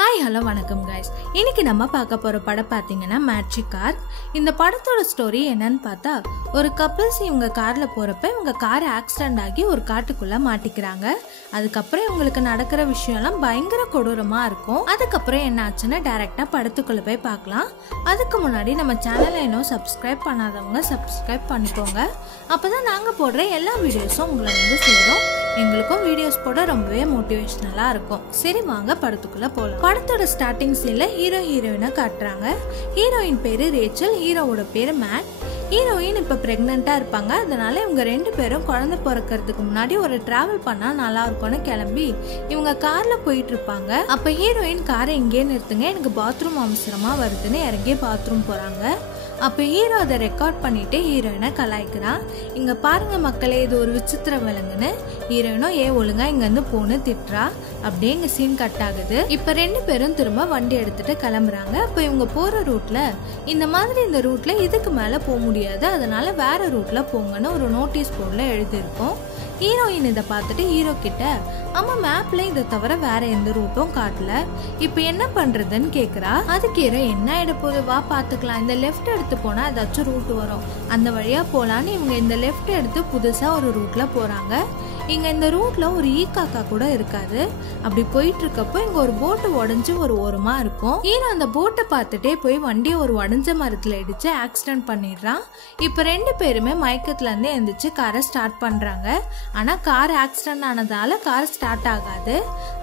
Hi hello வணக்கம் guys. இன்னைக்கு நம்ம பார்க்க போகிற படம் பார்த்தீங்கன்னா மேஜிக் கார். இந்த படத்தோட ஸ்டோரி என்னன்னு பார்த்தா, ஒரு கப்பிள்ஸ் இவங்க காரில் போகிறப்ப இவங்க கார் ஆக்சிடென்ட் ஆகி ஒரு காட்டுக்குள்ளே மாட்டிக்கிறாங்க. அதுக்கப்புறம் இவங்களுக்கு நடக்கிற விஷயம்லாம் பயங்கர கொடூரமாக இருக்கும். அதுக்கப்புறம் என்ன ஆச்சுன்னா டைரெக்டாக படத்துக்குள்ளே போய் பார்க்கலாம். அதுக்கு முன்னாடி நம்ம சேனலை இன்னும் சப்ஸ்கிரைப் பண்ணாதவங்க சப்ஸ்கிரைப் பண்ணிக்கோங்க. அப்போ தான் நாங்கள் போடுற எல்லா வீடியோஸும் உங்களை வந்து சேரும். எங்களுக்கும் வீடியோஸ் போட ரொம்பவே மோட்டிவேஷனலாக இருக்கும். சரி வாங்க படத்துக்குள்ளே போகலாம். படத்தோட ஸ்டார்டிங் சீன்ல ஹீரோயினை காட்டுறாங்க. ஹீரோயின் பேரு ரேச்சல், ஹீரோவோட பேரு மேட். ஹீரோயின் இப்ப பிரெக்னெண்டா இருப்பாங்க. அதனால இவங்க ரெண்டு பேரும் குழந்தை பிறக்கிறதுக்கு முன்னாடி ஒரு டிராவல் பண்ணா நல்லா இருக்கும்னு கிளம்பி இவங்க கார்ல போயிட்டு இருப்பாங்க. அப்ப ஹீரோயின் காரை இங்கே நிறுத்துங்க, எனக்கு பாத்ரூம் அவசரமா வருதுன்னு இறங்கி பாத்ரூம் போறாங்க. அப்போ ஹீரோ அதை ரெக்கார்ட் பண்ணிட்டு ஹீரோயினை கலாய்க்கிறான். இங்க பாருங்க மக்களே, இது ஒரு விசித்திர விலங்குன்னு. ஹீரோயினும் ஒழுங்கா இங்க இருந்து போன்னு திட்டுறா. அப்படியே இங்க சீன் கட் ஆகுது. இப்ப ரெண்டு பேரும் திரும்ப வண்டி எடுத்துட்டு கிளம்புறாங்க. அப்ப இவங்க போற ரூட்ல இந்த மாதிரி இந்த ரூட்ல இதுக்கு மேல போக முடியாது, அதனால வேற ரூட்ல போங்கன்னு ஒரு நோட்டீஸ் போர்ட்ல எழுதியிருக்கோம். ஹீரோயின் இதை பார்த்துட்டு ஹீரோ கிட்ட, ஆமா மேப்ல இதை தவிர வேற எந்த ரூட்டும் காட்டல, இப்ப என்ன பண்றதுன்னு கேக்குறா. அதுக்கு ஹீரோ, என்ன ஆயிட போது வா பாத்துக்கலாம், இந்த லெஃப்ட் எடுத்து போனா ஏதாச்சும் ரூட் வரும், அந்த வழியா போலான்னு இவங்க இந்த லெஃப்ட் எடுத்து புதுசா ஒரு ரூட்ல போறாங்க. இங்க இந்த ரூட்ல ஒரு ஈக்காக்கா கூட இருக்காது. அப்படி போயிட்டு இருக்கப்போ இங்க ஒரு போட்டு உடஞ்சு ஒரு ஓரமா இருக்கும். ஹீரோ அந்த போட்டை பார்த்துட்டே போய் வண்டியை ஒரு உடஞ்ச மரத்துல இடிச்சு ஆக்சிடென்ட் பண்ணிடுறான். இப்ப ரெண்டு பேருமே மயக்கத்துல இருந்து எந்திரிச்சு காரை ஸ்டார்ட் பண்றாங்க. ஆனா கார் ஆக்சிடென்ட் ஆனதால கார் ஸ்டார்ட் ஆகாது.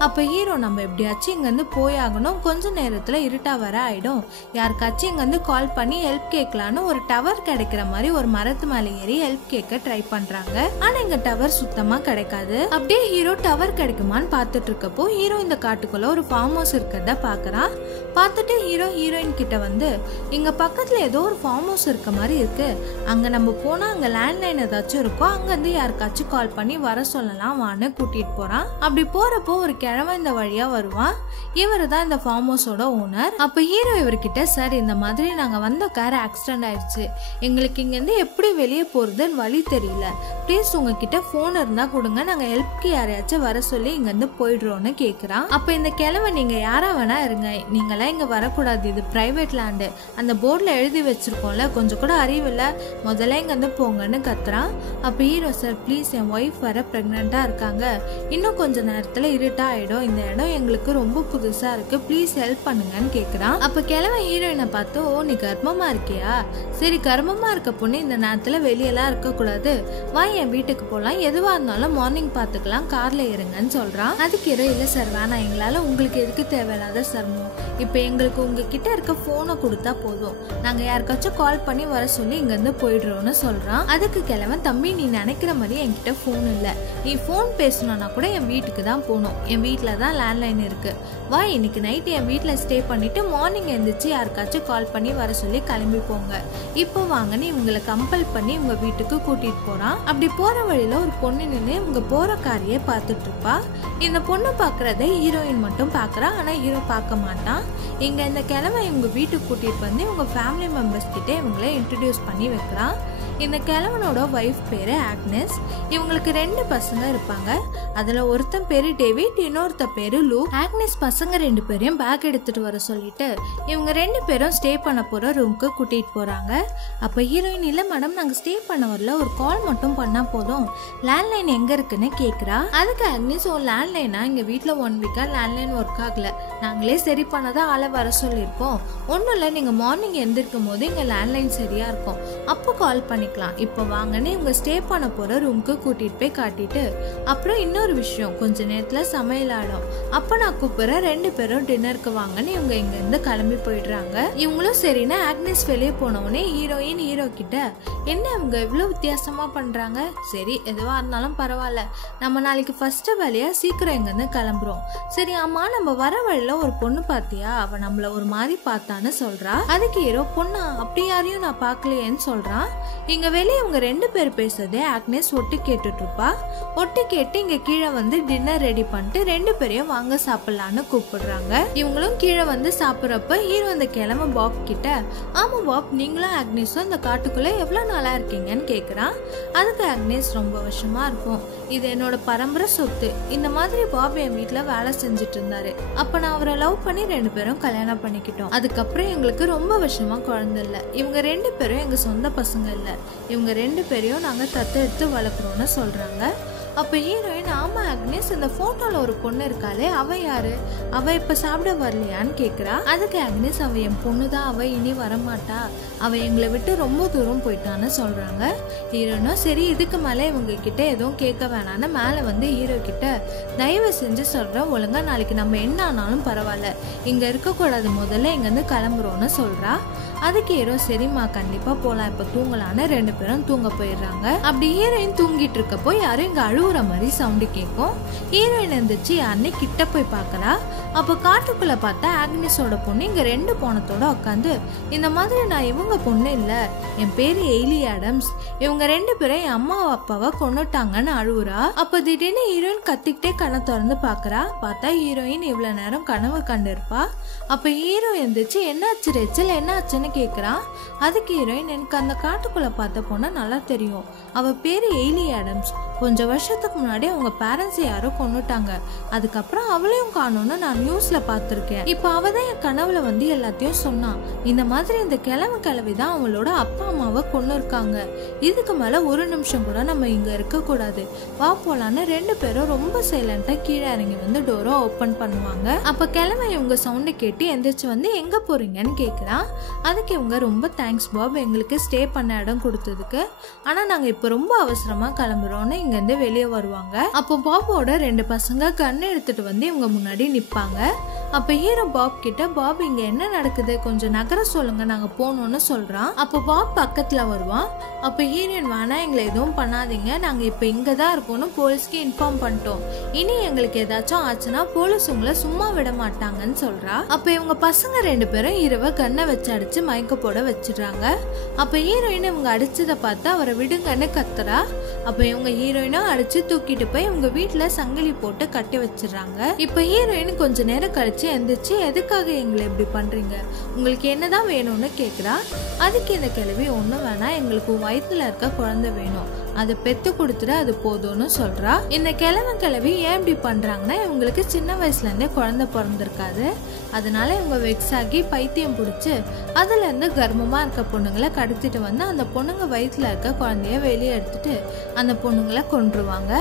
அப்ப ஹீரோ, நம்ம எப்படியாச்சும் இங்க இருந்து போயாகணும், கொஞ்ச நேரத்துல இருட்டா வர ஆயிடும், யாருக்காச்சும் இங்க இருந்து கால் பண்ணி ஹெல்ப் கேட்கலான்னு ஒரு டவர் கிடைக்கிற மாதிரி ஒரு மரத்து மேல ஏறி ஹெல்ப் கேட்க ட்ரை பண்றாங்க. ஆனா இங்க டவர் சுத்தமா கிடைக்காது. அப்படியே ஹீரோ டவர் கிடைக்குமான்னு பார்த்துட்டு இருக்கப்போ ஹீரோ இந்த காட்டுக்குள்ள ஒரு ஃபார்ம் ஹவுஸ் இருக்கிறத பாக்குறான். பார்த்துட்டு ஹீரோயின் கிட்ட வந்து, இங்க பக்கத்துல ஏதோ ஒரு ஃபார்ம் ஹவுஸ் இருக்க மாதிரி இருக்கு, அங்க நம்ம போனா அங்க லேண்ட்லைன் ஏதாச்சும் இருக்கும், அங்க இருந்து யாருக்காச்சும் கால் பண்ணி வர சொல்லலாம் வான்னு கூட்டிட்டு போறான். அப்படி போறப்போ ஒரு கிழமை இந்த வழியா வருவான். இவரு தான் இந்த ஃபார்ம் ஹவுஸோட ஓனர். அப்ப ஹீரோ இவர்கிட்ட, சார் இந்த மாதிரி நாங்க வந்த கார் ஆக்சிடென்ட் ஆயிடுச்சு, எங்களுக்கு இங்க இருந்து எப்படி வெளியே போறதுன்னு வழி தெரியல, ப்ளீஸ் உங்ககிட்ட போன் இருந்தா கொடுங்க, நாங்க ஹெல்ப்க்கு யாரையாச்சும் வர சொல்லி இங்க இருந்து போயிடுறோம்னு கேக்குறான். அப்ப இந்த கிழமை, நீங்க யாரா வேணா இருங்க, நீங்களாம் இங்க வரக்கூடாது, இது பிரைவேட் லேண்டு, அந்த போர்ட்ல எழுதி வச்சிருக்கோம்ல, கொஞ்சம் கூட அறிவில்ல, முதல்ல இங்க இருந்து போங்கன்னு கத்துறான். அப்ப hero, sir please, N wife வர பிரெக்னெண்டா இருக்காங்க, இன்னும் கொஞ்ச நேரத்துல இருட்டா ஆயிடும், இந்த இடம் எங்களுக்கு ரொம்ப புதுசா இருக்கு, ப்ளீஸ் ஹெல்ப் பண்ணுங்கன்னு கேக்குறான். அப்ப கிழமை ஹீரோயினை பார்த்து, ஓ நீ கர்ப்பமா இருக்கியா, சரி கர்ப்பமா இருக்க பொண்ணு இந்த நேரத்துல வெளியெல்லாம் இருக்க கூடாது, வா என் வீட்டுக்கு போலாம், எதுவா இருந்தாலும் மார்னிங் பாத்துக்கலாம், கார்ல இருங்கன்னு சொல்றான். அதுக்கு ஹீரோ, இல்ல சார் வேணாம், எங்களால உங்களுக்கு எதுக்கு தேவையில்லாத சிரமம், இப்ப எங்களுக்கு உங்ககிட்ட இருக்க போனை கொடுத்தா போதும், நாங்க யாருக்காச்சும் கால் பண்ணி வர சொல்லி இங்க இருந்து போயிடுறோம்னு சொல்றான். அதுக்கு கிழவன், தம்பி நீ நினைக்கிற மாதிரி என்கிட்ட போன் இல்ல, நீ போன் பேசணும்னா கூட என் வீட்டுக்கு தான் போகணும், என் வீட்டுல தான் லேண்ட்லைன் இருக்கு, வா இன்னைக்கு நைட் என் வீட்டுல ஸ்டே பண்ணிட்டு மார்னிங் எழுந்திரிச்சு யாருக்காச்சும் கால் பண்ணி வர சொல்லி கிளம்பி போங்க, இப்போ வாங்கன்னு இவங்களை கம்பல் பண்ணி இவங்க வீட்டுக்கு கூட்டிட்டு போறான். அப்படி போற வழியில ஒரு பொண்ணு நின்று இவங்க போற காரையே பார்த்துட்டு இருப்பா. இந்த பொண்ணு பாக்குறத ஹீரோயின் மட்டும் பாக்குறா, ஆனா ஹீரோ பார்க்க மாட்டான். இங்க இந்த கிழமை இவங்க வீட்டுக்கு கூட்டிட்டு வந்து இவங்க ஃபேமிலி மெம்பர்ஸ் கிட்ட இவங்களை இன்ட்ரடியூஸ் பண்ணி வைக்கிறான். இந்த கிழவனோட ஒய்ஃப் பேரு ஆக்னஸ். இவங்களுக்கு ரெண்டு பசங்க இருப்பாங்க. அதுல ஒருத்தன் பேரு டேவிட், இன்னொருத்த பேரு லூ. ஆக்னஸ் பசங்க ரெண்டு பேரையும் பேக் எடுத்துட்டு வர சொல்லிட்டு இவங்க ரெண்டு பேரும் ஸ்டே பண்ண போற ரூமுக்கு கூட்டிட்டு போறாங்க. அப்ப ஹீரோயின், இல்ல மேடம் நாங்க ஸ்டே பண்ண வரல, ஒரு கால் மட்டும் பண்ணா போதும், லேண்ட்லைன் எங்க இருக்குன்னு கேக்குறா. அதுக்கு ஆக்னஸ், ஓ லேண்ட்லைனா, எங்க வீட்டுல 1 வீக்கா லேண்ட்லைன் ஒர்க் ஆகல, நாங்களே சரி பண்ணதான் ஆளை வர சொல்லியிருப்போம், ஒன்னும் இல்ல நீங்க மார்னிங் எந்திருக்கும் போது இங்க லேண்ட்லைன் சரியா இருக்கும், அப்போ கால் பண்ணி இப்ப வாங்கன்னு இவங்க ஸ்டே பண்ண போற ரூமுக்கு கூட்டிட்டு போய் காட்டிட்டு, அப்புறம் இன்னொரு விஷயம், கொஞ்ச நேரத்துல சமையல் ஆடும், அப்ப நான் கூப்பிடுறேன், ரெண்டு பேரும் டின்னருக்கு வாங்கன்னு இவங்க இங்க இருந்து கிளம்பி போயிடுறாங்க. இவங்களும் சரின்னா ஆக்னஸ் வெளியே போனவனே ஹீரோயின் ஹீரோ கிட்ட, என்ன இவங்க இவ்வளவு வித்தியாசமா பண்றாங்க, சரி எதுவா இருந்தாலும் பரவாயில்ல, நம்ம நாளைக்கு ஃபர்ஸ்ட் வேலையா சீக்கிரம் இங்க இருந்து கிளம்புறோம், சரி ஆமா நம்ம வர வழியில ஒரு பொண்ணு பாத்தியா, அவ நம்மள ஒரு மாதிரி பார்த்தான்னு சொல்றா. அதுக்கு ஹீரோ, பொண்ணா அப்படி யாரையும் நான் பாக்கலையேன்னு சொல்றான். இங்க வெளியே இவங்க 2 பேர் பேசுறதே ஆக்னேஸ் ஒட்டு கேட்டுட்டு இருப்பா. ஒட்டு கேட்டு இங்க கீழே வந்து டின்னர் ரெடி பண்ணிட்டு 2 பேரையும் வாங்க சாப்பிடலான்னு கூப்பிடுறாங்க. இவங்களும் கீழே வந்து சாப்பிட்றப்ப ஹீரோ இந்த கிழமை பாப் கிட்ட, ஆமா பாப், நீங்களும் ஆக்னேஸும் இந்த காட்டுக்குள்ள எவ்வளவு நாளா இருக்கீங்கன்னு கேக்குறான். அதுக்கு ஆக்னேஸ், ரொம்ப வருஷமா இருக்கும், இது என்னோட பரம்பரை சொத்து. இந்த மாதிரி பாப் என் வீட்டுல வேலை செஞ்சுட்டு இருந்தாரு. அப்ப நான் அவரை லவ் பண்ணி 2 பேரும் கல்யாணம் பண்ணிக்கிட்டோம். அதுக்கப்புறம் எங்களுக்கு ரொம்ப வருஷமா குழந்தை இல்ல. இவங்க 2 பேரும் எங்க சொந்த பசங்க இல்ல. இவங்க 2 பேரையும் நாங்க தத்தெடுத்து வளர்க்குறோம்னு சொல்றாங்க. அப்ப ஹீரோயின், ஆமா ஆக்னேஸ், இந்த போட்டோல ஒரு பொண்ணு இருக்காளே, அவ யாரு? அவ இப்ப சாப்பிட வரலையான்னு கேக்குறா. அதுக்கு ஆக்னேஸ், அவ என் பொண்ணுதான், அவ இனி வரமாட்டா, அவ எங்களை விட்டு ரொம்ப தூரம் போயிட்டான்னு சொல்றாங்க. ஹீரோனும் சரி, இதுக்கு மேல இவங்க கிட்ட எதுவும் கேட்க வேணான்னு மேல வந்து ஹீரோ கிட்ட, தயவு செஞ்சு சொல்றேன், ஒழுங்கா நாளைக்கு நம்ம என்ன ஆனாலும் பரவாயில்ல, இங்க இருக்க கூடாது, முதல்ல இங்க இருந்து கிளம்புறோம்னு சொல்றா. அதுக்கு ஹீரோ, சரிம்மா கண்டிப்பா போலாம், இப்ப தூங்கலான்னு 2 பேரும் தூங்க போயிடுறாங்க. அப்படி ஹீரோயின் தூங்கிட்டு இருக்கப்போ யாரும் இங்க அழுவுற மாதிரி சவுண்டு கேட்கும். ஹீரோயின் இருந்துச்சு யாருன்னு கிட்ட போய் பாக்குறா. அப்ப காட்டுக்குள்ள பார்த்தா ஆக்னேஸோட பொண்ணு இங்க 2 போனத்தோட உட்காந்து, இந்த மாதிரி நான் இவங்க பொண்ணு இல்ல, என் பேரு எய்லி ஆடம்ஸ், இவங்க 2 பேரும் என் அம்மா அப்பாவை கொன்னுட்டாங்கன்னு அழுவுறா. அப்ப திடீர்னு ஹீரோயின் கத்திக்கிட்டே கண்ணை திறந்து பாக்குறா. பார்த்தா ஹீரோயின் இவ்வளவு நேரம் கனவு கண்டு இருப்பா. அப்ப ஹீரோ இருந்துச்சு, என்னாச்சு ரேச்சல், என்னாச்சுன்னு கேக்குறான். அதுக்கு ஹீரோயின், எனக்கு அந்த காட்டுக்குள்ள பார்த்த பொண்ணு நல்லா தெரியும், அவ பேரு எய்லி ஆடம்ஸ், கொஞ்சம் வருஷத்துக்கு முன்னாடி அவங்க பேரண்ட்ஸ் யாரோ கொன்னுட்டாங்க, அதுக்கப்புறம் அவளையும் காணோன்னு நான் நியூஸ்ல பாத்திருக்கேன். இப்ப அவதான் என் கனவுல வந்து எல்லாத்தையும் சொன்னான். இந்த மாதிரி இந்த கிழவிதான் அவளோட அப்பா அம்மாவை கொன்னு இருக்காங்க. இதுக்கு மேல ஒரு நிமிஷம் கூட நம்ம இங்க இருக்க கூடாது, வா போலான்னு 2 பேரும் ரொம்ப சைலண்டா கீழே இறங்கி வந்து டோரை ஓபன் பண்ணுவாங்க. அப்ப கிழமை இவங்க சவுண்ட் கேட்டு எந்திரிச்சு வந்து, எங்க போறீங்கன்னு கேக்குறான். அதுக்கு இவங்க, ரொம்ப தேங்க்ஸ் பாப், எங்களுக்கு ஸ்டே பண்ண இடம் கொடுத்ததுக்கு, ஆனா நாங்க இப்ப ரொம்ப அவசரமா கிளம்புறோம்னு இங்க இருந்து வெளியே வருவாங்க. அப்போ பாபோட 2 பசங்க கண்ணை எடுத்துட்டு வந்து இவங்க முன்னாடி நிப்பாங்க. அப்ப ஹீரோ பாப் கிட்ட, பாப் இங்க என்ன நடக்குது, கொஞ்சம் நகர சொல்லுங்க, நாங்க போகணும்னு சொல்றான். அப்போ பாப் பக்கத்துல வருவான். அப்ப ஹீரோயின், வேணா எங்களை எதுவும் பண்ணாதீங்க, நாங்க இப்ப இங்கதான் இருக்கோம்னு போலீஸ்க்கு இன்ஃபார்ம் பண்ணிட்டோம், இனி எங்களுக்கு ஏதாச்சும் ஆச்சுன்னா போலீஸ் உங்களை சும்மா விட மாட்டாங்கன்னு சொல்றா. அப்ப இவங்க பசங்க 2 பேரும் ஹீரோவை கண்ணை வச்சு அடிச்சு மயக்க போட வச்சிடுறாங்க. அப்ப ஹீரோயின் இவங்க அடிச்சதை பார்த்து அவரை விடுங்கன்னு கத்துறா. அப்ப இவங்க ஹீரோயினும் அடிச்சு தூக்கிட்டு போய் இவங்க வீட்டுல சங்கிலி போட்டு கட்டி வச்சிடறாங்க. இப்ப ஹீரோயின் கொஞ்ச நேரம் கழிச்சு எந்திரிச்சு, எதுக்காக எங்களை இப்படி பண்றீங்க, உங்களுக்கு என்னதான் வேணும்னு கேக்குறா. அதுக்கு இந்த கிழவி, ஒண்ணும் வேணா, எங்களுக்கு வயிற்றுல இருக்க குழந்தை வேணும், அதை பெத்து கொடுத்துட்டு அது போதும்னு சொல்றா. இந்த கிழவி ஏன் இப்படி பண்றாங்கன்னா, இவங்களுக்கு சின்ன வயசுல இருந்தே குழந்தை பிறந்திருக்காது, அதனால இவங்க வெக்ஸ் ஆகி பைத்தியம் பிடிச்சு அதுல இருந்து கர்ப்பமா இருக்க பொண்ணுங்களை கடத்திட்டு வந்து அந்த பொண்ணுங்க வயிற்றுல இருக்க குழந்தைய வெளியே எடுத்துட்டு அந்த பொண்ணுங்களை கொன்றுவாங்க.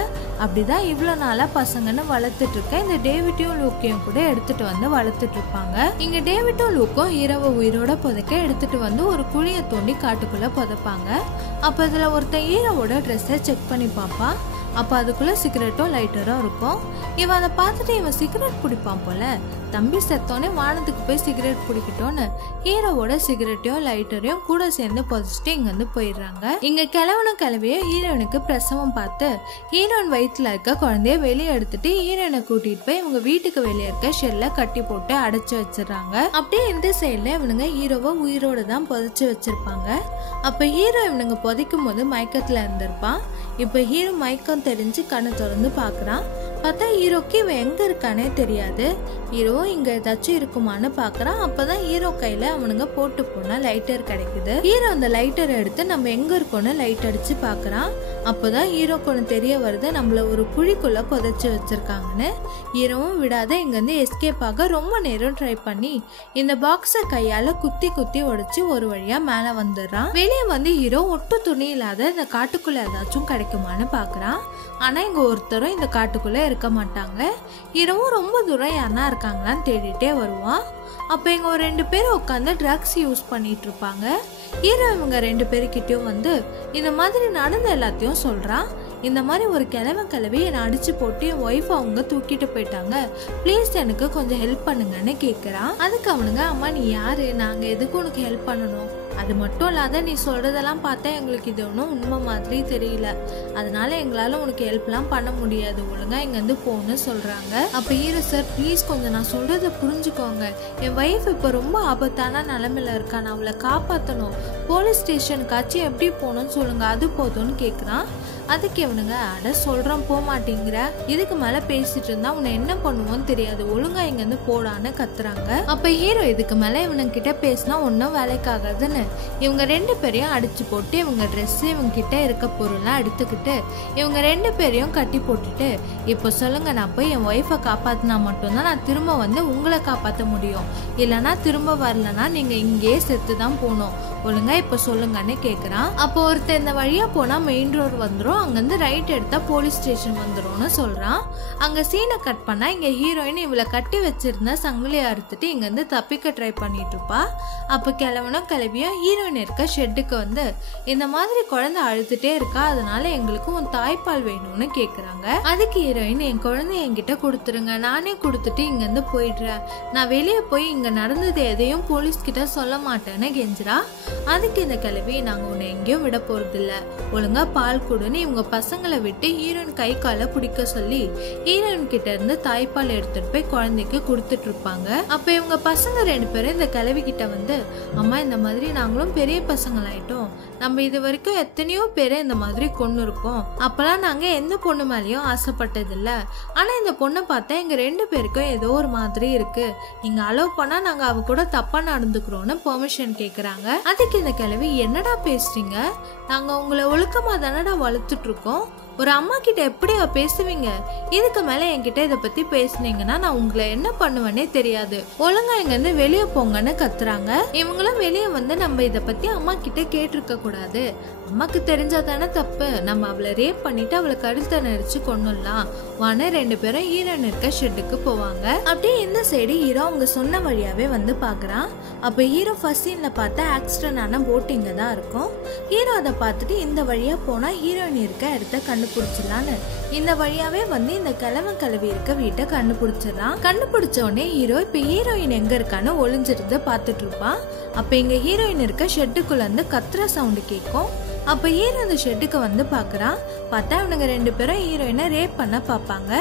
அப்படிதான் இவ்வளவு நாளா பசங்கன்னு வளர்த்துட்டு இருக்க இந்த டேவிட்டையும் லூக்கையும் கூட எடுத்துட்டு வந்து வளர்த்துட்டு இருப்பாங்க. இங்க டேவிட்டும் லூக்கும் ஹீரோவை உயிரோட புதைக்க எடுத்துட்டு வந்து ஒரு குழியை தோண்டி காட்டுக்குள்ள புதைப்பாங்க. அப்ப இதுல ஒருத்தன் ஹீரோவோட ட்ரெஸ்ஸை செக் பண்ணி பார்ப்பான். அப்ப அதுக்குள்ள சிகரெட்டும் லைட்டரும் இருக்கும். இவன் அதை பார்த்துட்டு இவன் சிகரெட் பிடிப்பான் போல, தம்பி செத்தோன்னே வானத்துக்கு போய் சிகரெட் பிடிக்கட்டோன்னு ஹீரோவோட சிகரெட்டையும் லைட்டரையும் கூட சேர்ந்து புதைச்சிட்டு இங்க வந்து போயிடுறாங்க. இங்க கிழவிய ஹீரோயினுக்கு பிரசவம் பார்த்து ஹீரோயின் வயிற்றுல இருக்க குழந்தைய வெளியே எடுத்துட்டு ஹீரோயினை கூட்டிட்டு போய் இவங்க வீட்டுக்கு வெளியே இருக்க ஷெல்ல கட்டி போட்டு அடைச்சு வச்சிடறாங்க. அப்படியே இந்த சைட்ல இவனுங்க ஹீரோவை உயிரோட தான் புதைச்சு வச்சிருப்பாங்க. அப்ப ஹீரோ இவனுங்க புதைக்கும் போது மயக்கத்துல இருந்திருப்பான். இப்ப ஹீரோ மயக்கம் தெரிஞ்சு கண்ணை திறந்து பாக்குறான். பார்த்தா ஹீரோக்கு இவன் எங்க இருக்கானே தெரியாது. ஹீரோ இங்க ஏதாச்சும் இருக்குமான்னு பாக்குறான். அப்பதான் ஹீரோ கையில அவனுங்க போட்டு போன லைட்டர் கிடைக்குது. ஹீரோ அந்த லைட்டர் எடுத்து நம்ம எங்க இருக்கோன்னு லைட் அடிச்சு பாக்குறான். அப்பதான் ஹீரோக்கு ஒண்ணு தெரிய வருது, நம்மள ஒரு குழிக்குள்ள புதைச்சு வச்சிருக்காங்கன்னு. ஹீரோவும் விடாத இங்க இருந்து எஸ்கேப் ஆக ரொம்ப நேரம் ட்ரை பண்ணி இந்த பாக்ஸ கையால குத்தி குத்தி உடைச்சு ஒரு வழியா மேல வந்துடுறான். வெளியே வந்து ஹீரோ ஒட்டு துணி இல்லாத இந்த காட்டுக்குள்ள ஏதாச்சும் கிடைக்குமான்னு பாக்குறான். ஆனா இங்க ஒருத்தரும் இந்த காட்டுக்குள்ள இருக்க மாட்டாங்க. ஹீரோவும் ரொம்ப தூரம் யாருன்னா இருக்காங்களான்னு தேடிட்டே வருவான். அப்ப இங்க ஒரு 2 பேர் உட்காந்து ட்ரக்ஸ் யூஸ் பண்ணிட்டு இருப்பாங்க. ஹீரோ இவங்க 2 பேருக்கிட்டையும் வந்து இந்த மாதிரி நடந்த எல்லாத்தையும் சொல்றான். இந்த மாதிரி ஒரு கிழவி என்னை அடிச்சு போட்டு என் ஒய்ஃப் அவங்க தூக்கிட்டு போயிட்டாங்க, ப்ளீஸ் எனக்கு கொஞ்சம் ஹெல்ப் பண்ணுங்கன்னு கேட்குறான். அதுக்கு அவனுங்க, அம்மா நீ யாரு, நாங்கள் எதுக்கு உனக்கு ஹெல்ப் பண்ணணும், அது மட்டும் இல்லாத நீ சொல்றதெல்லாம் பார்த்தா எங்களுக்கு இது ஒன்றும் உண்மை மாதிரி தெரியல, அதனால எங்களால் உனக்கு ஹெல்ப்லாம் பண்ண முடியாது, ஒழுங்கா இங்கேருந்து போகணும்னு சொல்கிறாங்க. அப்போ ஹீரோ, சார் ப்ளீஸ் கொஞ்சம் நான் சொல்கிறத புரிஞ்சுக்கோங்க, என் ஒய்ஃப் இப்போ ரொம்ப ஆபத்தான நிலமையில இருக்கா, நான் அவளை காப்பாற்றணும், போலீஸ் ஸ்டேஷனுக்காச்சும் எப்படி போகணும்னு சொல்லுங்க, அது போதும்னு கேட்குறான். அதுக்கு இவனுங்க, அட சொல்கிறோம் போக மாட்டேங்கிற, இதுக்கு மேலே பேசிட்டு இருந்தா உன்னை என்ன பண்ணுவோன்னு தெரியாது, ஒழுங்கா இங்கேருந்து போடான்னு கத்துறாங்க. அப்போ ஹீரோ, இதுக்கு மேலே இவனுங்க கிட்ட பேசினா ஒன்றும் வேலைக்காகாதுன்னு இவங்க 2 பேரையும் அடிச்சு போட்டு இவங்க ட்ரெஸ்ஸு இவங்க கிட்ட இருக்க பொருள்லாம் எடுத்துக்கிட்டு இவங்க 2 பேரையும் கட்டி போட்டுட்டு, இப்போ சொல்லுங்க, நான் போய் என் ஒய்ஃபை காப்பாற்றினா மட்டும்தான் நான் திரும்ப வந்து உங்களை காப்பாற்ற முடியும், இல்லைனா திரும்ப வரலன்னா நீங்கள் இங்கேயே செத்து தான் போகணும், ஒழுங்கா இப்போ சொல்லுங்கன்னு கேட்குறான். அப்போ ஒருத்தர் இந்த வழியாக போனால் மெயின் ரோடு வந்துடும், அங்கேருந்து ரைட் எடுத்தால் போலீஸ் ஸ்டேஷன் வந்துடும்னு சொல்கிறான். அங்கே சீனை கட் பண்ணால் இங்கே ஹீரோயின் இவளை கட்டி வச்சிருந்த சங்கிலியை அறுத்துட்டு இங்கேருந்து தப்பிக்க ட்ரை பண்ணிட்டு இருப்பா. அப்போ கிளவியும் ஹீரோயின் இருக்க ஷெட்டுக்கு வந்து, இந்த மாதிரி குழந்தை அழுதுட்டே இருக்கா, அதனால எங்களுக்கு உன் தாய்ப்பால் வேணும்னு கேட்குறாங்க. அதுக்கு ஹீரோயின், என் குழந்தைய என்கிட்ட கொடுத்துருங்க, நானே கொடுத்துட்டு இங்கேருந்து போயிடுறேன், நான் வெளியே போய் இங்கே நடந்தது எதையும் போலீஸ் கிட்ட சொல்ல மாட்டேன்னு கெஞ்சிரா. அதுக்கு இந்த கிளவி, நாங்கள் உன்னை எங்கேயும் விட போறதில்ல, ஒழுங்கா பால் கொடுன்னு இவங்க பசங்களை விட்டு ஹீரோயின் கை காலை பிடிக்க சொல்லி ஹீரோயின் கிட்ட இருந்து தாய்ப்பால் எடுத்துட்டு போய் குழந்தைக்கு கொடுத்துட்டு இருப்பாங்க. அப்ப இவங்க பசங்க 2 பேரும் இந்த கிளவி கிட்ட வந்து, அம்மா இந்த மாதிரி நாங்களும் பெரிய பசங்களாயிட்டோம், நம்ம இது வரைக்கும் எத்தனையோ பேரை இந்த மாதிரி கொண்டு இருக்கோம், அப்பெல்லாம் நாங்க எந்த பொண்ணு மேலேயும் ஆசைப்பட்டது இல்ல, ஆனா இந்த பொண்ணை பார்த்தா எங்க 2 பேருக்கும் ஏதோ ஒரு மாதிரி இருக்கு, நீங்க அலோவ் பண்ணா நாங்க அவ கூட தப்பா நடந்துக்கிறோம்னு பெர்மிஷன் கேக்குறாங்க. அதுக்கு இந்த கிளவி, என்னடா பேசுறீங்க, நாங்க உங்களை ஒழுக்கமா தானடா வளர்த்துட்டு இருக்கோம், ஒரு அம்மா கிட்ட எப்படி பேசுவீங்க, இதுக்கு மேல என்கிட்ட இதை பத்தி பேசுனீங்கன்னா நான் உங்களை என்ன பண்ணுவேன்னே தெரியாது, ஒழுங்கா இங்க இருந்து வெளியே போங்கன்னு கத்துறாங்க. இவங்களும் வெளியே வந்து, நம்ம இதை பத்தி அம்மா கிட்ட கேட்டிருக்க கூடாது, அம்மாக்கு தெரிஞ்சா தானே தப்பு, நம்ம அவளை ரேப் பண்ணிட்டு அவளை கழுத்தை நெரிச்சு கொண்டுடலாம் வான்னு 2 பேரும் ஹீரோயின் இருக்க ஷெட்டுக்கு போவாங்க. அப்படியே இந்த சைடு ஹீரோ அவங்க சொன்ன வழியாவே வந்து பாக்குறான். அப்ப ஹீரோ ஃபர்ஸ்ட் சீன்ல பார்த்த ஆக்சிடென்ட் ஆன போட்டிங்க தான் இருக்கும். ஹீரோ அதை பார்த்துட்டு இந்த வழியா போனா ஹீரோயின் இருக்க இடத்த கண்டுபிடிச்சிடலான்னு இந்த வழியாவே வந்து இந்த கிளவி இருக்க வீட்டை கண்டுபிடிச்சிடறான். கண்டுபிடிச்ச உடனே ஹீரோ இப்ப ஹீரோயின் எங்க இருக்கான்னு ஒளிஞ்சிருந்து பாத்துட்டு இருப்பான். அப்ப இங்க ஹீரோயின் இருக்க ஷெட்டுக்குள்ள இருந்து கத்துற சவுண்டு கேட்கும். அப்ப ஹீரோ அந்த ஷெட்டுக்கு வந்து பாக்குறான். பார்த்தா இவனுங்க 2 பேரும் ஹீரோயினை ரேப் பண்ண பாப்பாங்க.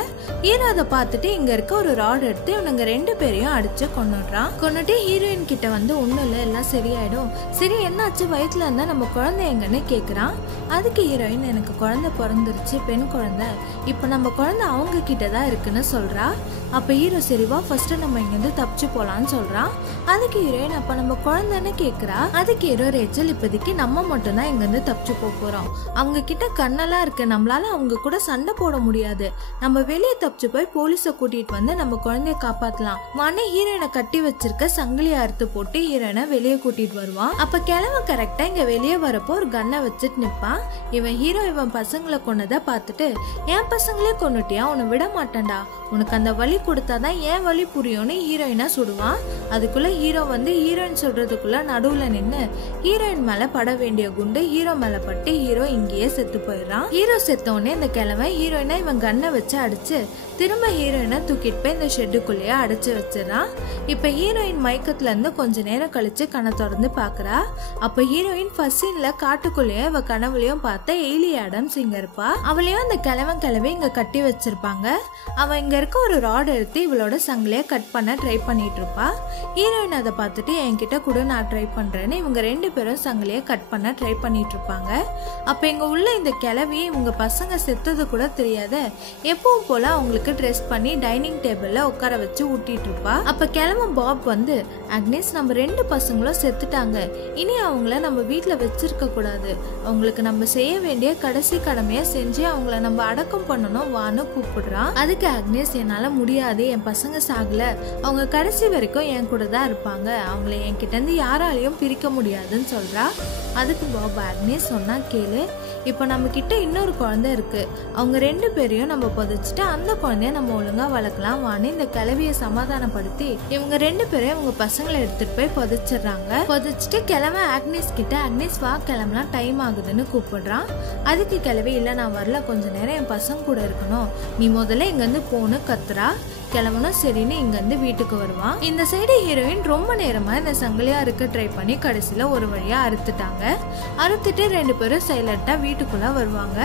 ஹீரோ அதை பார்த்துட்டு இங்க இருக்க ஒரு ராட் எடுத்து இவனுங்க 2 பேரையும் அடிச்சு கொன்னுட்டு ஹீரோயின் கிட்ட வந்து, ஒண்ணும் இல்ல, எல்லாம் சரியாயிடும், சரி என்னாச்சு, வயிற்றுல இருந்தா நம்ம குழந்தை எங்கன்னு கேக்குறான். அதுக்கு ஹீரோயின், எனக்கு குழந்தை பிறந்துருச்சு, பெண் குழந்தை, இப்ப நம்ம குழந்தை அவங்க கிட்டதான் இருக்குன்னு சொல்றா. அப்ப ஹீரோ, சரிவா ஃபர்ஸ்ட் நம்ம இங்கிருந்து தப்பிச்சு போலான்னு சொல்றான். அதுக்கு ஹீரோயின், அப்ப நம்ம குழந்தைன்னு கேக்குறா. அதுக்கு ஹீரோ, ரேச்சல், இப்போதைக்கு நம்ம மட்டும் தான் இங்க இருந்து தப்பிச்சு போறோம், அவங்க கிட்ட கண்ணெல்லாம் இருக்கு, நம்மளால அவங்க கூட சண்டை போட முடியாது, நம்ம வெளியே தப்பிச்சு போய் போலீஸை கூட்டிட்டு வந்து நம்ம குழந்தைய காப்பாத்தலாம் வானே ஹீரோயினை கட்டி வச்சிருக்க சங்கிலியை அறுத்து போட்டு ஹீரோயினை வெளியே கூட்டிட்டு வருவான். அப்ப கிழவன் கரெக்டா இங்க வெளியே வரப்போ ஒரு கன்னை வச்சுட்டு நிப்பான். இவன் ஹீரோ இவன் பசங்களை கொன்னதை பார்த்துட்டு, என் பசங்களே கொன்னுட்டியா, உன்னை விட மாட்டேன்டா, உனக்கு அந்த வலி கொடுத்தாதான் ஏன் வலி புரியும்னு ஹீரோயினா சுடுவான். அதுக்குள்ள ஹீரோ வந்து ஹீரோயின் சொல்றதுக்குள்ள நடுவுல நின்னு ஹீரோயின் மேல பட வேண்டிய குண்டு ஹீரோ மேல பட்டு ஹீரோ இங்கேயே செத்து போயிடுறான். ஹீரோ செத்த உடனே இந்த கிழவன் ஹீரோயினை இவன் கண்ணை வச்சு அடிச்சு திரும்ப ஹீரோயினை தூக்கிட்டு போய் இந்த ஷெட்டுக்குள்ளேயே அடைச்சு வச்சிடறான். இப்ப ஹீரோயின் மயக்கத்துல இருந்து கொஞ்ச நேரம் கழிச்சு கண்ணை திறந்து பாக்குறா. அப்ப ஹீரோயின் ஃபர்ஸ்ட் சீன்ல காட்டுக்குள்ளேயும் இவ கனவுலயும் பார்த்த எய்லி ஆடம்ஸ் இங்க இருப்பா. அவளையும் அந்த கிழவி இங்க கட்டி வச்சிருப்பாங்க. அவ இங்க இருக்க ஒரு ராட் எடுத்து இவளோட சங்கிலிய கட் பண்ண ட்ரை பண்ணிட்டு இருப்பா. ஹீரோயின் அதை பார்த்துட்டு என்கிட்ட கூட நான் ட்ரை பண்றேன்னு இவங்க 2 பேரும் சங்கிலிய கட் பண்ண ட்ரை பண்ணிட்டு இருப்பாங்க. அப்ப இங்க உள்ள இந்த கிழவி இவங்க பசங்க செத்தது கூட தெரியாத எப்பவும் போல அவங்களுக்கு ட்ரெஸ் பண்ணி டைனிங் டேபிள்ல உட்கார வச்சு ஊட்டிட்டு இருப்பா. அப்ப கிழவன் பாப் வந்து, அக்னேஸ், நம்ம 2 பசங்களும் செத்துட்டாங்க, இனி அவங்கள நம்ம வீட்டுல வச்சிருக்க கூடாது, அவங்களுக்கு நம்ம செய்ய வேண்டிய கடைசி கடமைய செஞ்சு அவங்கள நம்ம அடக்கம் பண்ணணும் வான்னு கூப்பிடுறான். அதுக்கு அக்னேஸ், என்னால முடியாது, என் பசங்க சாகல, அவங்க கடைசி வரைக்கும் என் கூட தான் இருப்பாங்க, அவங்கள என்கிட்ட இருந்து யாராலையும் பிரிக்க முடியாதுன்னு சொல்றா. அதுக்கு பாப், அக்னேஸ் ஹீரோயினே சொன்னா கேளு, இப்போ நம்ம கிட்ட இன்னொரு குழந்தை இருக்கு, அவங்க 2 பேரையும் நம்ம புதைச்சிட்டு அந்த குழந்தைய நம்ம ஒழுங்கா வளர்க்கலாம் வான்னு இந்த கிழவிய சமாதானப்படுத்தி இவங்க 2 பேரையும் அவங்க பசங்களை எடுத்துட்டு போய் புதைச்சிடுறாங்க. புதைச்சிட்டு கிழமை ஆக்னிஸ் கிட்ட, ஆக்னிஸ் வா கிளம்பலாம், டைம் ஆகுதுன்னு கூப்பிடுறான். அதுக்கு கிழவி இல்ல நான் வரல, கொஞ்ச நேரம் என் பசங்க கூட இருக்கணும், நீ முதல்ல இங்க இருந்து போன்னு கத்துறா. கிளம்பணும் சரின்னு இங்க இருந்து வீட்டுக்கு வருவான். இந்த சைடு ஹீரோயின் ரொம்ப நேரமா இந்த சங்கிலியா இருக்க ட்ரை பண்ணி கடைசியில ஒரு வழியா அறுத்துட்டாங்க. அறுத்துட்டு 2 பேரும் சைலண்டா வீட்டுக்குள்ள வருவாங்க.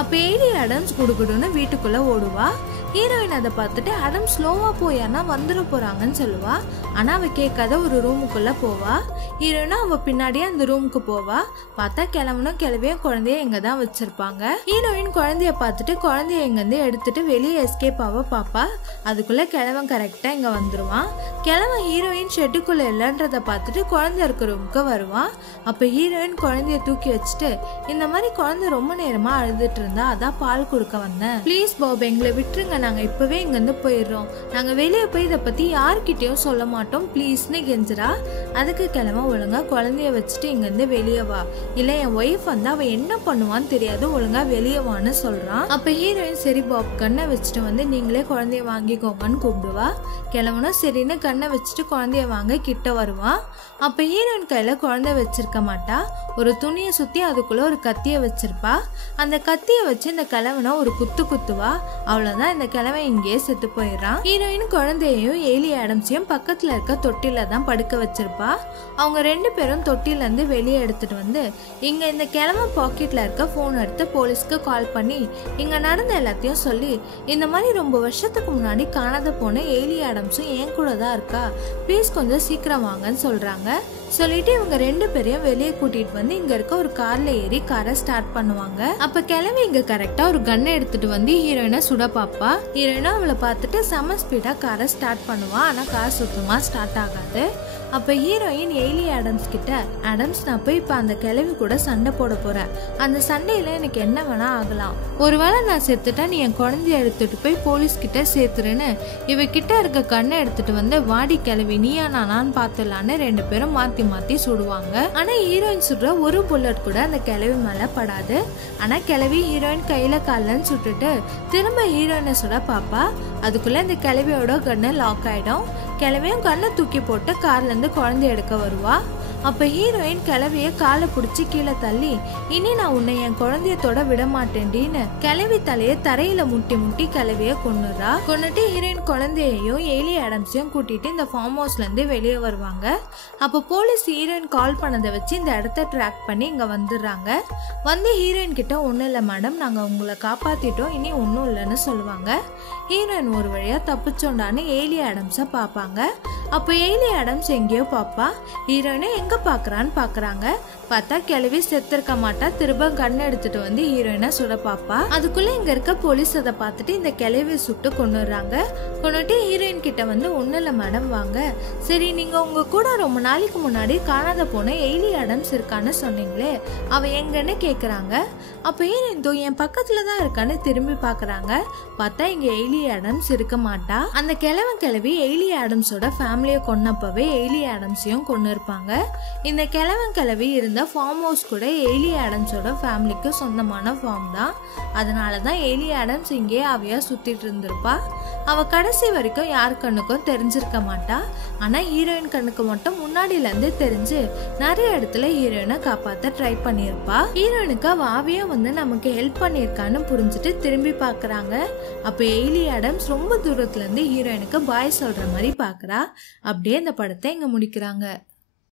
அப்ப ஏலி ஆடம்ஸ் குடுகுடுன்னு வீட்டுக்குள்ள ஓடுவா. ஹீரோயின் அதை பார்த்துட்டு ஆடம் ஸ்லோவா போயானா வந்துட போறாங்கன்னு சொல்லுவா. ஆனா அவ கேட்காத ஒரு ரூமுக்குள்ள போவா. ஹீரோயினா அவ பின்னாடியே அந்த ரூமுக்கு போவா. பார்த்தா கிளம்பணும் கிளவியும் குழந்தைய எங்க தான் வச்சிருப்பாங்க. ஹீரோயின் குழந்தைய பார்த்துட்டு குழந்தைய எங்க இருந்து எடுத்துட்டு வெளியே எஸ்கேப் ஆக பாப்பா. அதுக்குள்ள கிழவன் கரெக்டா இங்க வந்துருவான். கிழவன் ஹீரோயின் ஷெட்டுக்குள்ள இல்லைன்றத பார்த்துட்டு குழந்தை இருக்க ரூமுக்கு வருவான். அப்ப ஹீரோயின் குழந்தைய தூக்கி வச்சுட்டு இந்த மாதிரி குழந்தை ரொம்ப நேரமா அழுதுட்டு இருந்தா, அதான் பால் கொடுக்க வந்தேன், ப்ளீஸ் பாப் எங்களை விட்டுருங்க, நாங்க இப்பவே இங்க இருந்து போயிடுறோம், நாங்க வெளியே போய் இதை பத்தி யார்கிட்டயும் சொல்ல மாட்டோம் ப்ளீஸ்னு கெஞ்சுறா. அதுக்கு கிழமை ஒழுங்கா குழந்தைய வச்சுட்டு இங்க இருந்து வெளியே வா, இல்ல என் ஒய்ஃப் வந்து அவ என்ன பண்ணுவான்னு தெரியாது, ஒழுங்கா வெளியே வான்னு சொல்றான். அப்ப ஹீரோயின் சரி பாப் கண்ணை வச்சுட்டு வந்து நீங்களே குழந்தைய வாங்கிக்கோங்கன்னு கூப்பிடுவா. கிழவனும் சரின்னு கண்ணை வச்சுட்டு குழந்தைய வாங்க கிட்ட வருவான். அப்ப ஹீரோயின் கையில குழந்தை வச்சிருக்க மாட்டா, ஒரு துணியை சுத்தி அதுக்குள்ள ஒரு கத்திய வச்சிருப்பா. அந்த கத்திய வச்சு இந்த கிழவனை ஒரு குத்து குத்துவா. அவ்வளவுதான், இந்த கிழவன் இங்கேயே செத்து போயிடுறான். ஹீரோயின் குழந்தையையும் ஏலி ஆடம்ஸையும் பக்கத்துல இருக்க தொட்டில தான் படுக்க வச்சிருப்பா. அவங்க 2 பேரும் தொட்டில இருந்து வெளியே எடுத்துட்டு வந்து இங்க இந்த கிழவன் பாக்கெட்ல இருக்க போன் எடுத்து போலீஸ்க்கு கால் பண்ணி இங்க நடந்த எல்லாத்தையும் சொல்லி இந்த மாதிரி ரொம்ப வருஷத்துக்கு முன்னாடி காணாத போன ஏலி ஆடம்ஸும் என் கூட தான் இருக்கா, ப்ளீஸ் கொஞ்சம் சீக்கிரம் வாங்கன்னு சொல்றாங்க. சொல்லிட்டு இவங்க 2 பேரையும் வெளியே கூட்டிட்டு வந்து இங்க இருக்க ஒரு கார்ல ஏறி காரை ஸ்டார்ட் பண்ணுவாங்க. அப்ப கிளம்பி இங்க கரெக்டா ஒரு கன்னை எடுத்துட்டு வந்து ஹீரோயினை சுட பாப்பா. ஹீரோயினா அவளை பார்த்துட்டு செம ஸ்பீடா காரை ஸ்டார்ட் பண்ணுவா. ஆனா கார் சுத்தமா ஸ்டார்ட் ஆகாது. அப்ப ஹீரோயின் ஏலி ஆடம்ஸ் கிட்ட, ஆடம்ஸ் நான் போய் இப்ப அந்த கிழவி கூட சண்டை போட போறேன், அந்த சண்டையில எனக்கு என்ன வேணா ஆகலாம், ஒருவேளை நான் செத்துட்டா நீ என் குழந்தைய எடுத்துட்டு போய் போலீஸ் கிட்ட சேர்த்துருன்னு இவகிட்ட இருக்க கண்ணை எடுத்துட்டு வந்து வாடி கிழவி நீயா நானான்னு பாத்துலான்னு 2 பேரும் மாத்தி மாத்தி சுடுவாங்க. ஆனா ஹீரோயின் சுடுற ஒரு புல்லட் கூட அந்த கிழவி மேல படாது. ஆனா கிழவி ஹீரோயின் கையில காலன்னு சுட்டுட்டு திரும்ப ஹீரோயினை சுட பாப்பா. அதுக்குள்ள இந்த கிழவியோட கண்ணு லாக் ஆயிடும். கிழவியும் கண்ணை தூக்கி போட்டு கார்ல இருந்து குழந்தை எடுக்க வருவா. அப்ப ஹீரோயின் கிழவிய காலை பிடிச்சி கீழே தள்ளி இனி நான் உன்னை என் குழந்தையத்தோட விட மாட்டேன்டின்னு கிழவி தலைய தரையில முட்டி முட்டி கிழவிய கொன்னுறா. கொன்னுட்டு ஹீரோயின் குழந்தையையும் ஏலி ஆடம்ஸையும் கூட்டிட்டு இந்த ஃபார்ம் ஹவுஸ்ல இருந்து வெளியே வருவாங்க. அப்ப போலீஸ் ஹீரோயின் கால் பண்ணதை வச்சு இந்த இடத்த ட்ராக் பண்ணி இங்க வந்துடுறாங்க. வந்து ஹீரோயின் கிட்ட ஒன்னும் இல்ல மேடம், நாங்க உங்களை காப்பாத்திட்டோம், இனி ஒன்னும் இல்லைன்னு சொல்லுவாங்க. ஹீரோயின் ஒரு வழியா தப்பிச்சோண்டான்னு ஏலி ஆடம்ஸ பாப்பாங்க. அப்ப ஏலி ஆடம்ஸ் எங்கேயோ பாப்பா. ஹீரோயினை எங்க பாக்குறான்னு பாக்குறாங்க. பார்த்தா கிழவி செத்துருக்க மாட்டா. திரும்ப கண்ணை எடுத்துட்டு வந்து ஹீரோயினை சுட பாப்பா. அதுக்குள்ள இங்க இருக்க போலீஸ் அதை பார்த்துட்டு இந்த கிழவியை சுட்டு கொண்டுறாங்க. கொண்டுட்டு ஹீரோயின் கிட்ட வந்து ஒன்னும் இல்ல மேடம் வாங்க, சரி நீங்க உங்க கூட ரொம்ப நாளைக்கு முன்னாடி காணாத போன ஏலி ஆடம்ஸ் இருக்கான்னு சொன்னீங்களே, அவ எங்கன்னு கேக்குறாங்க. அப்ப ஹீரோயின் தோ என் பக்கத்துலதான் இருக்கான்னு திரும்பி பாக்குறாங்க. பார்த்தா இங்க ஏலி ஆடம்ஸ் இருக்க மாட்டா. அந்த கிழவி ஏலி ஆடம்ஸோட ஃபேமிலியை கொன்னப்பவே ஏலி ஆடம்ஸையும் கொண்டு இருப்பாங்க. இந்த கிழவி இருந்த ஃபார்ம் ஹவுஸ் கூட ஏலி ஆடம்ஸோட ஃபேமிலிக்கு சொந்தமான ஃபார்ம் தான். அதனாலதான் ஏலி ஆடம்ஸ் இங்கே அவையா சுத்திட்டு இருந்திருப்பா. அவ கடைசி வரைக்கும் யார் கண்ணுக்கும் தெரிஞ்சிருக்க மாட்டா. ஆனா ஹீரோயின் கண்ணுக்கு மட்டும் முன்னாடில இருந்து தெரிஞ்சு நிறைய இடத்துல ஹீரோயினை காப்பாத்த ட்ரை பண்ணிருப்பா. ஹீரோயினுக்கு அவ ஆவியா வந்து நமக்கு ஹெல்ப் பண்ணிருக்கான்னு புரிஞ்சுட்டு திரும்பி பாக்குறாங்க. அப்ப ஏலி ஆடம்ஸ் ரொம்ப தூரத்துல இருந்து ஹீரோயினுக்கு பாய் சொல்ற மாதிரி பாக்குறா. அப்படியே இந்த படத்தை இங்க முடிக்கிறாங்க.